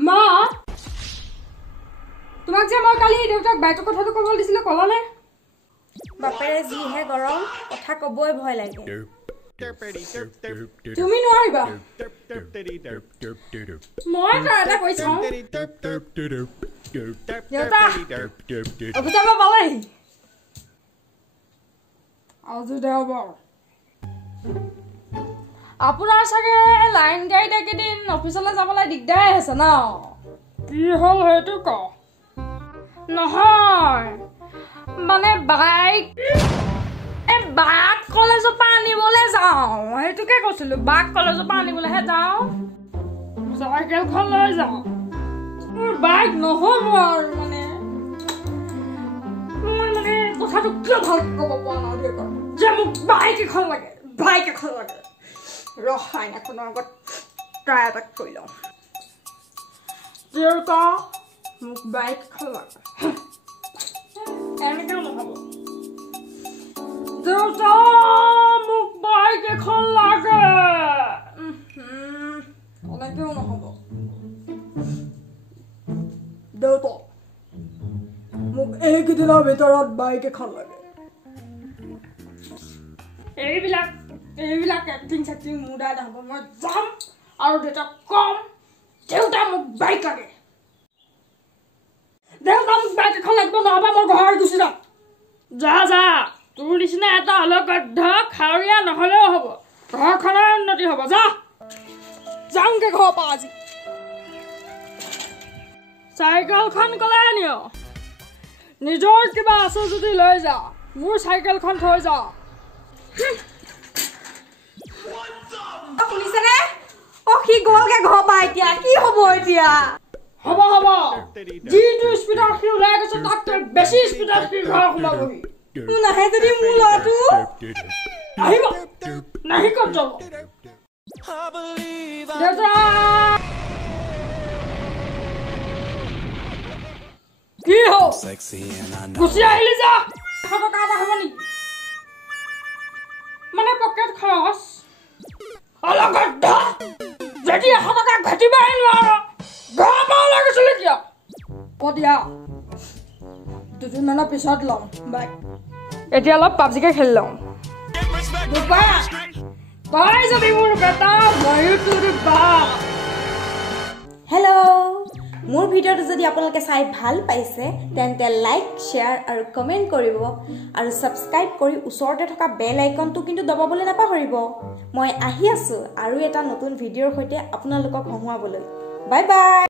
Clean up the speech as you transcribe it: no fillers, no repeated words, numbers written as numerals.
মা তোমাক যে মই কালি দেউতাক বাইকৰ কথাটো ক'ব দিছিলে ক'লানে বাপেৰে যিহে গৰম কথা ক'বই ভয় লাগে তুমি নোৱাৰিবা মই এটা কৈ চাওঁ দেউতা অফিচৰ পৰা পালেহি আজি দেওবাৰ আপোনাৰ চাগে লাইন গাড়ীত একেদিন অফিচলৈ যাবলৈ দিগদাৰ হৈছে ন কি হ'ল সেইটো ক নহয় মানে বাইক বাক কলেজৰ পৰা আনিবলৈ যাওঁ সেইটোকে কৈছিলো বাক কলেজৰ পৰা আনিবলৈহে যাওঁ চাইকেলখন লৈ যাওঁ মোৰ বাইক নহ'ব আৰু মানে মই মানে কথাটো কিয় ভালকৈ ক'ব পৰা নাই দেউতা যে মোক বাইক এখন লাগে ৰখাই এখনৰ আগত ট্ৰাই এটা কৰি লওঁ দেউতা মোক বাইক এখন লাগে এনেকেও নহ'ব দেউতা মোক বাইক এখন লাগে এনেকেও নহ'ব দেউতা মোক এইকেইদিনৰ ভিতৰত বাইক এখন লাগে এইবিলাক এক্টিং চেক্টিং মোৰ দ্বাৰা নহ'ব মই যাম আৰু দেউতাক কম দেউতা মোক বাইক লাগে দেউতা মোক বাইক এখন লাগিব নহ'বা মই ঘৰত গুচি যাম যা তোৰ নিচিনা এটা অলগদ্ধ খাৱৰীয়া নহ'লেও হ'ব ঘৰখনৰ উন্নতি হ'ব যাওঁগে ঘৰৰ পৰা আজি চাইকেলখন ক'লে নিয় নিজৰ কিবা আছে যদি লৈ যা মোৰ চাইকেলখন থৈ যা শুনিছেনে সি গ'লগে ঘৰৰ পৰা এতিয়া কি হ'ব এতিয়া হ'ব যিটো স্পীডত সি ওলাই গৈছে তাতকৈ বেছি স্পীডত সি ঘৰ সোমাবহি নাহে যদি মোৰ ল'ৰাটো আহিব নাহি ক'ত যাব দেউতা কি হ'ল গুচি আহিলি যা 100 টকা এটা হ'ব নেকি মানে পকেট খৰচ অলগদ্ধ যদি 100 টকা ঘটিবই নোৱাৰ ঘৰৰ পৰা লাগিছিলে কিয় দিয়া দুদিনমানৰ পিছত ল'ম বাইক এতিয়া অলপ পাবজিকে খেলি লওঁ তই যদি মোৰ বেটা ময়ো তোৰ বা হেল্ল' মোৰ ভিডিঅ'টো যদি আপোনালোকে চাই ভাল পাইছে তেন্তে লাইক শ্বেয়াৰ আৰু কমেণ্ট কৰিব আৰু ছাবস্ক্ৰাইব কৰি ওচৰতে থকা বেল আইকনটো কিন্তু দবাবলৈ নাপাহৰিব মই আহি আছোঁ আৰু এটা নতুন ভিডিঅ'ৰ সৈতে আপোনালোকক হহুৱাবলৈ বাই বাই